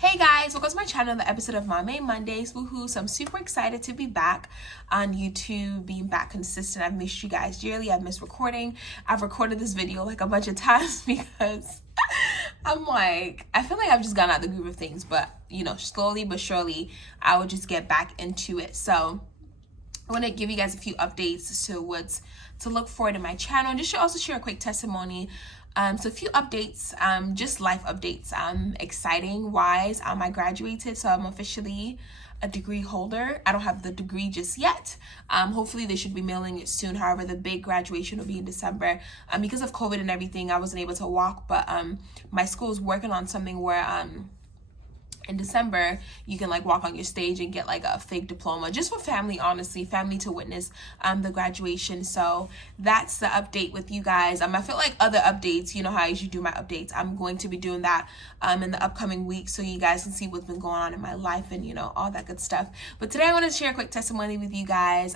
Hey guys, welcome to my channel, the episode of Maame Mondays. Woohoo! So I'm super excited to be back on YouTube, being back consistent. I've missed you guys dearly. I've missed recording. I've recorded this video like a bunch of times because I feel like I've just gotten out the groove of things, but slowly but surely I will just get back into it. So I want to give you guys a few updates as to what's to look forward in my channel, and just also share a quick testimony. So a few updates, just life updates. Exciting wise, I graduated, so I'm officially a degree holder. I don't have the degree just yet. Hopefully they should be mailing it soon. However, the big graduation will be in December. Because of COVID and everything, I wasn't able to walk, but my school is working on something where in December, you can walk on your stage and get a fake diploma, just for family, honestly, family to witness the graduation. So that's the update with you guys. I feel like other updates, you know how I usually do my updates, I'm going to be doing that in the upcoming week, so you guys can see what's been going on in my life and all that good stuff. But today I want to share a quick testimony with you guys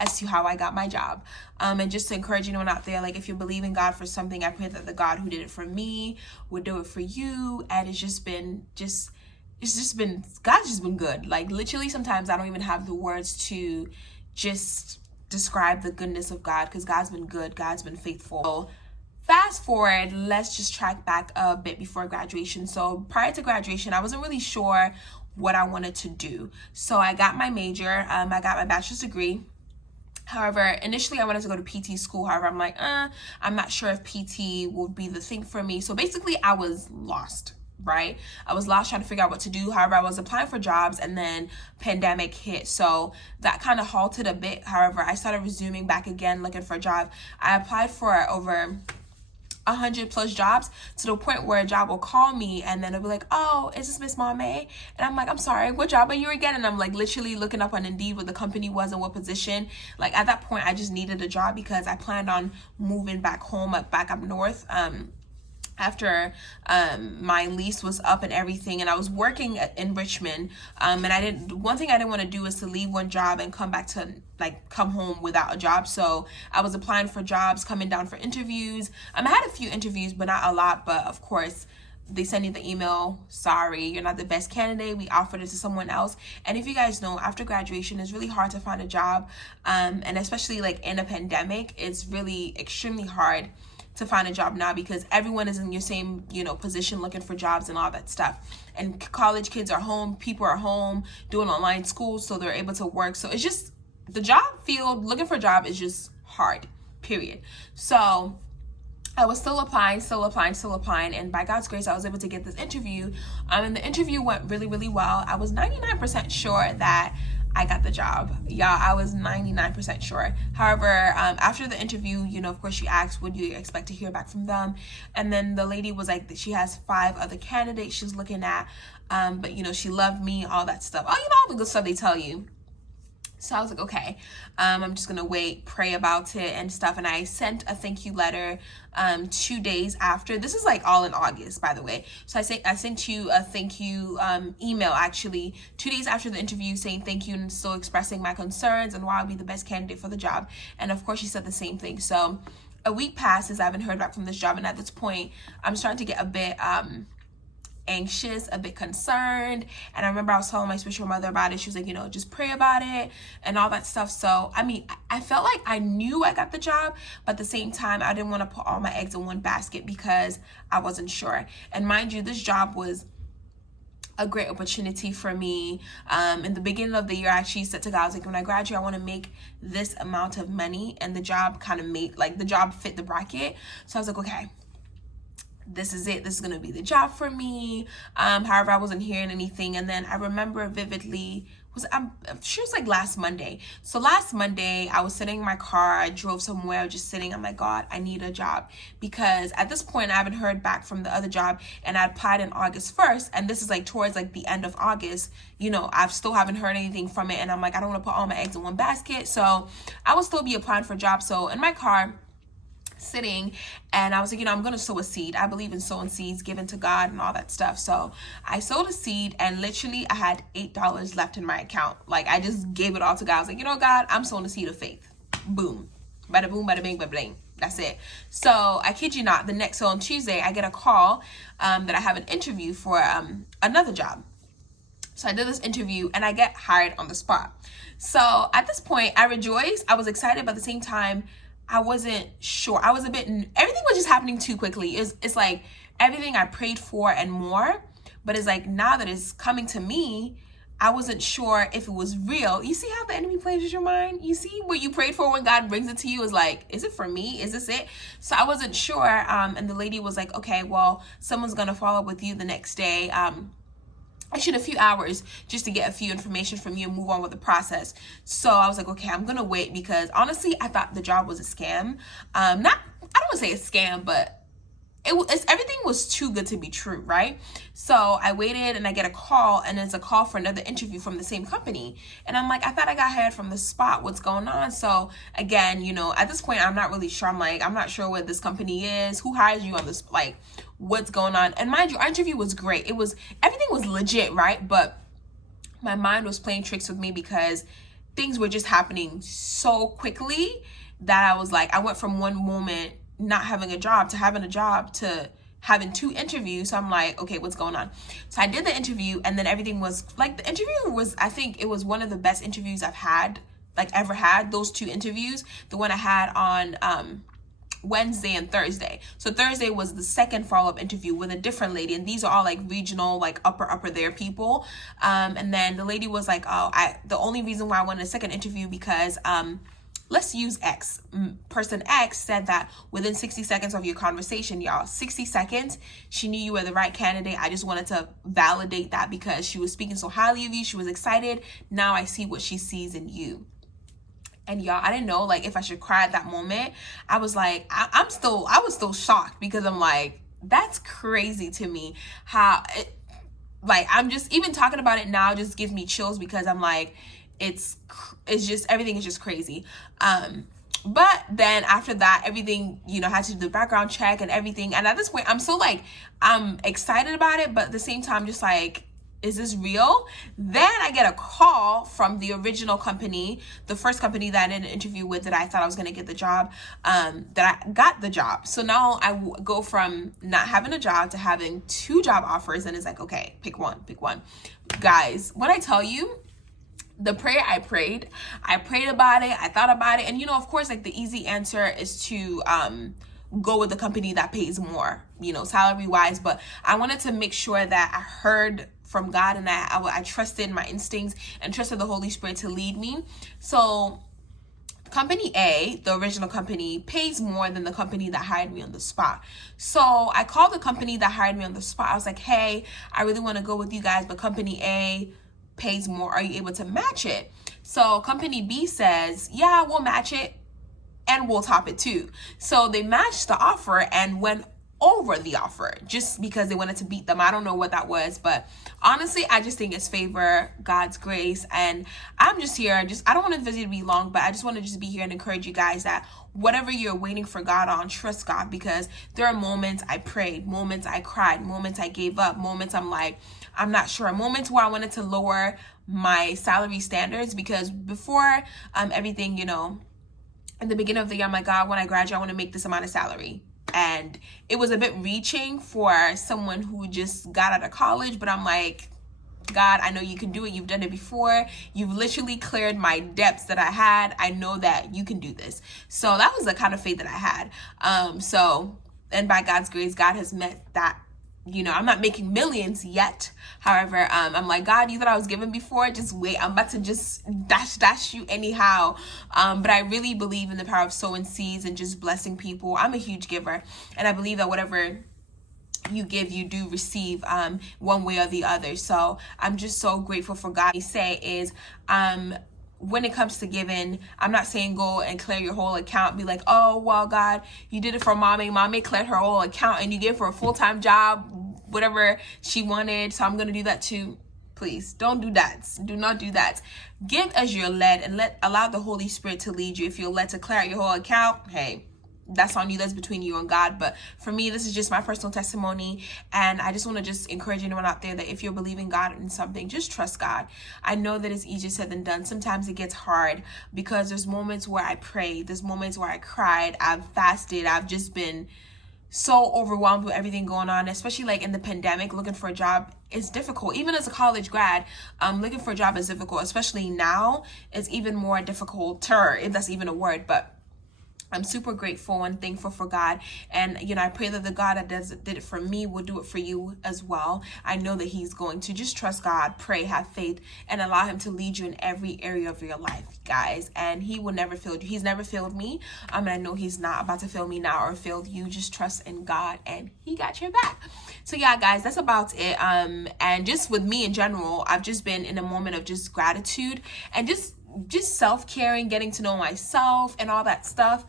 as to how I got my job. And just to encourage anyone out there, if you believe in God for something, I pray that the God who did it for me would do it for you. And God's just been good. Literally, sometimes I don't even have the words to just describe the goodness of God, because God's been good, God's been faithful. So fast forward, let's just track back a bit before graduation. So prior to graduation, I wasn't really sure what I wanted to do. So I got my major, I got my bachelor's degree. However, initially I wanted to go to PT school. However, I'm like, I'm not sure if PT will be the thing for me. So basically I was lost, right? I was lost trying to figure out what to do. However, I was applying for jobs and then pandemic hit. So that kind of halted a bit. However, I started resuming back again, looking for a job. I applied for over 100+ jobs, to the point where a job will call me and then it'll be like, oh, is this Miss Maame? And I'm like, I'm sorry, what job are you again? And I'm literally looking up on Indeed what the company was and what position. At that point, I just needed a job because I planned on moving back home, back up north, after my lease was up and everything, and I was working in Richmond, and one thing I didn't want to do is to leave one job and come back to come home without a job. So I was applying for jobs, coming down for interviews. I had a few interviews, but not a lot. But of course, they send you the email, sorry, you're not the best candidate, we offered it to someone else. And if you guys know, after graduation, it's really hard to find a job, and especially in a pandemic, it's really extremely hard to find a job now, because everyone is in your same position, looking for jobs and all that stuff. And college kids are home, people are home doing online school, so they're able to work. So it's just, the job field, looking for a job is just hard, period. So I was still applying, and by God's grace, I was able to get this interview. And the interview went really, really well. I was 99% sure that I got the job. Y'all, I was 99% sure. However, after the interview, of course, she asked, would you expect to hear back from them? And then the lady was like, she has 5 other candidates she's looking at, but she loved me, all that stuff. Oh, all the good stuff they tell you. So I was like, okay, I'm just gonna wait, pray about it and stuff. And I sent a thank you letter 2 days after. This is all in August, by the way. So I sent you a thank you email, actually 2 days after the interview, saying thank you and still expressing my concerns and why I'll be the best candidate for the job. And of course, she said the same thing. So a week passes, I haven't heard back from this job, and at this point, I'm starting to get a bit anxious, a bit concerned. And I remember I was telling my spiritual mother about it. She was like, just pray about it and all that stuff. So I felt like I knew I got the job, but at the same time, I didn't want to put all my eggs in one basket because I wasn't sure. And mind you, this job was a great opportunity for me. In the beginning of the year, I actually said to God, I was like, when I graduate, I want to make this amount of money. And the job kind of the job fit the bracket. So I was like, okay, this is it, this is gonna be the job for me. However, I wasn't hearing anything. And then I remember vividly, I'm sure it's last Monday. So last Monday, I was sitting in my car, I drove somewhere, I was just sitting, I'm like, God, I need a job. Because at this point, I haven't heard back from the other job, and I applied in August 1st, and this is towards the end of August. I still haven't heard anything from it, and I'm like, I don't want to put all my eggs in one basket. So I will still be applying for jobs. So in my car, sitting, and I was like, I'm gonna sow a seed. I believe in sowing seeds, given to God and all that stuff. So I sowed a seed, and literally I had $8 left in my account. I just gave it all to God. I was like, God, I'm sowing a seed of faith. Boom, bada boom, bada bing, bada bling. That's it. So I kid you not, so on Tuesday, I get a call that I have an interview for another job. So I did this interview and I get hired on the spot. So at this point, I rejoiced. I was excited, but at the same time, I wasn't sure. I was everything was just happening too quickly. It's like everything I prayed for and more, but it's like now that it's coming to me, I wasn't sure if it was real. You see how the enemy plays with your mind? You see what you prayed for when God brings it to you is like, is it for me? Is this it? So I wasn't sure. And the lady was like, okay, well, someone's going to follow up with you the next day. I shoot a few hours just to get a few information from you and move on with the process. So I was like, okay, I'm going to wait because honestly, I thought the job was a scam. I don't want to say a scam, but everything was too good to be true, right? So I waited and I get a call, and it's a call for another interview from the same company. And I'm like, I thought I got hired from the spot. What's going on? So again, at this point, I'm not really sure. I'm not sure what this company is. Who hires you on this? Like, what's going on? And mind you, our interview was great. Everything was legit, right? But my mind was playing tricks with me because things were just happening so quickly that I was like, I went from one moment not having a job to having a job to having 2 interviews. So I'm like, okay, what's going on? So I did the interview, and then everything was like, the interview was, I think it was one of the best interviews I've had, like ever had. Those 2 interviews, the one I had on Wednesday and Thursday. So Thursday was the second follow-up interview with a different lady, and these are all like regional, like upper there people. And then the lady was like, the only reason why I wanted a second interview because let's use X. Person X said that within 60 seconds of your conversation, y'all, 60 seconds, she knew you were the right candidate. I just wanted to validate that because she was speaking so highly of you. She was excited. Now I see what she sees in you. And y'all, I didn't know like if I should cry at that moment. I was like, I was still shocked because I'm like, that's crazy to me. I'm just, even talking about it now just gives me chills because I'm like, it's just, everything is just crazy. But then after that, everything, had to do the background check and everything. And at this point, I'm so like, I'm excited about it, but at the same time, just like, is this real? Then I get a call from the original company, the first company that I did an interview with that I thought I was going to get the job, that I got the job. So now I go from not having a job to having 2 job offers. And it's like, okay, pick one. Guys, when I tell you, the prayer I prayed about it, I thought about it. And, of course, like the easy answer is to go with the company that pays more, salary wise. But I wanted to make sure that I heard from God and that I trusted my instincts and trusted the Holy Spirit to lead me. So company A, the original company, pays more than the company that hired me on the spot. So I called the company that hired me on the spot. I was like, hey, I really want to go with you guys, but company A pays more. Are you able to match it? So company B says, yeah, we'll match it and we'll top it too. So they matched the offer and went over the offer just because they wanted to beat them. I don't know what that was, but honestly, I just think it's favor, God's grace. And I'm just here. I don't want this video to be long, but I just want to just be here and encourage you guys that whatever you're waiting for God on, trust God, because there are moments I prayed, moments I cried, moments I gave up, moments I'm like, I'm not sure, moments where I wanted to lower my salary standards because before everything, in the beginning of the year, I'm like, God, when I graduate, I want to make this amount of salary. And it was a bit reaching for someone who just got out of college, but I'm like, God, I know you can do it. You've done it before. You've literally cleared my debts that I had. I know that you can do this. So that was the kind of faith that I had. And by God's grace, God has met that. I'm not making millions yet. However, I'm like, God, you thought I was given before? Just wait. I'm about to just dash you anyhow. But I really believe in the power of sowing seeds and just blessing people. I'm a huge giver. And I believe that whatever you give, you do receive one way or the other. So I'm just so grateful for God. When it comes to giving, I'm not saying go and clear your whole account. Be like, oh, well, God, you did it for Maame. Maame cleared her whole account and you gave her a full-time job, whatever she wanted. So I'm going to do that too. Please don't do that. Do not do that. Give as you're led and allow the Holy Spirit to lead you. If you're led to clear out your whole account, hey, that's on you. That's between you and God. But for me, this is just my personal testimony, and I just want to just encourage anyone out there that if you're believing God in something, just trust God. I know that it's easier said than done. Sometimes it gets hard because there's moments where I prayed, there's moments where I cried, I've fasted, I've just been so overwhelmed with everything going on, especially like in the pandemic. Looking for a job is difficult. Even as a college grad, looking for a job is difficult, especially now. It's even more difficult, if that's even a word. But I'm super grateful and thankful for God. And, you know, I pray that the God that did it for me will do it for you as well. I know that he's going to. Just trust God, pray, have faith, and allow him to lead you in every area of your life, guys. And he will never fail you. He's never failed me. And I know he's not about to fail me now or failed you. Just trust in God, and he got your back. So yeah, guys, that's about it. And just with me in general, I've just been in a moment of just gratitude and just self-caring, getting to know myself and all that stuff,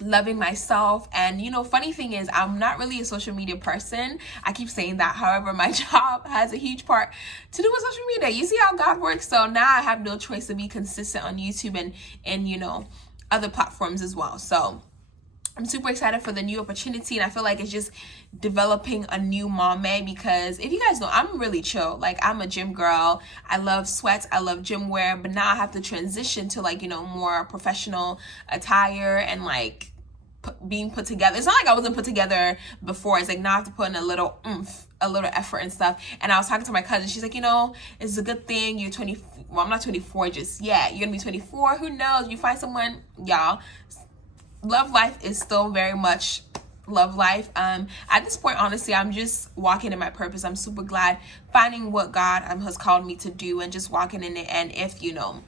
loving myself. And, you know, funny thing is, I'm not really a social media person. I keep saying that. However, my job has a huge part to do with social media. You see how God works? So now I have no choice to be consistent on YouTube and you know, other platforms as well. So I'm super excited for the new opportunity, and I feel like it's just developing a new Maame, because if you guys know, I'm really chill. Like, I'm a gym girl. I love sweats. I love gym wear, but now I have to transition to, like, you know, more professional attire and like being put together. It's not like I wasn't put together before. It's like now I have to put in a little oomph, a little effort and stuff. And I was talking to my cousin. She's like, you know, it's a good thing you're 20. Well, I'm not 24 just yet. You're gonna be 24. Who knows? You find someone, y'all. Love life is still very much love life. At this point, honestly, I'm just walking in my purpose. I'm super glad finding what God has called me to do and just walking in it. And if, you know,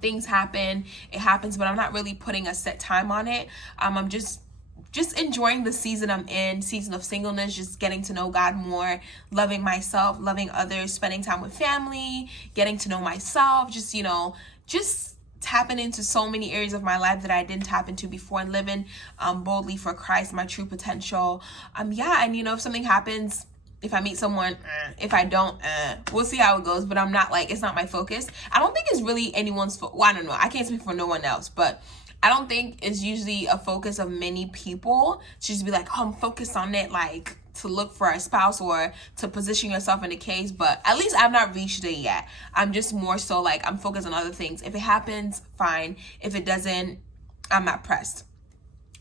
things happen, it happens, but I'm not really putting a set time on it. I'm just enjoying the season I'm in, season of singleness, just getting to know God more, loving myself, loving others, spending time with family, getting to know myself, just, you know, just tapping into so many areas of my life that I didn't tap into before, and living boldly for Christ, my true potential. Yeah, and you know, if something happens, if I meet someone, if I don't, we'll see how it goes. But I'm not like, it's not my focus. I don't think it's really anyone's well, I don't know, I can't speak for no one else, but I don't think it's usually a focus of many people to just be like, oh, I'm focused on it, like to look for a spouse or to position yourself in a case. But at least I've not reached it yet. I'm just more so like, I'm focused on other things. If it happens, fine. If it doesn't, I'm not pressed.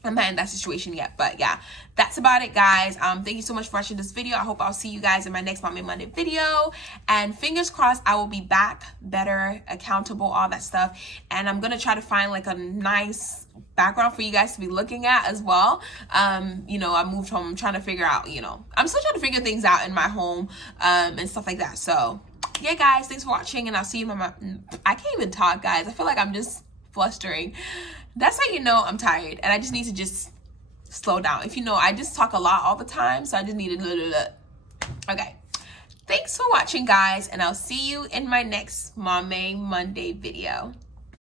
I'm not in that situation yet. But yeah, that's about it, guys. Thank you so much for watching this video. I hope I'll see you guys in my next Maame Monday video, and fingers crossed I will be back better, accountable, all that stuff. And I'm gonna try to find like a nice background for you guys to be looking at as well. You know, I moved home. I'm trying to figure out, you know, I'm still trying to figure things out in my home, and stuff like that. So yeah, guys, thanks for watching, and I'll see you in my I can't even talk, guys. I feel like I'm just flustering. That's how you know I'm tired, and I just need to just slow down. If you know, I just talk a lot all the time, so I just need to okay. Thanks for watching, guys, and I'll see you in my next Maame Monday video.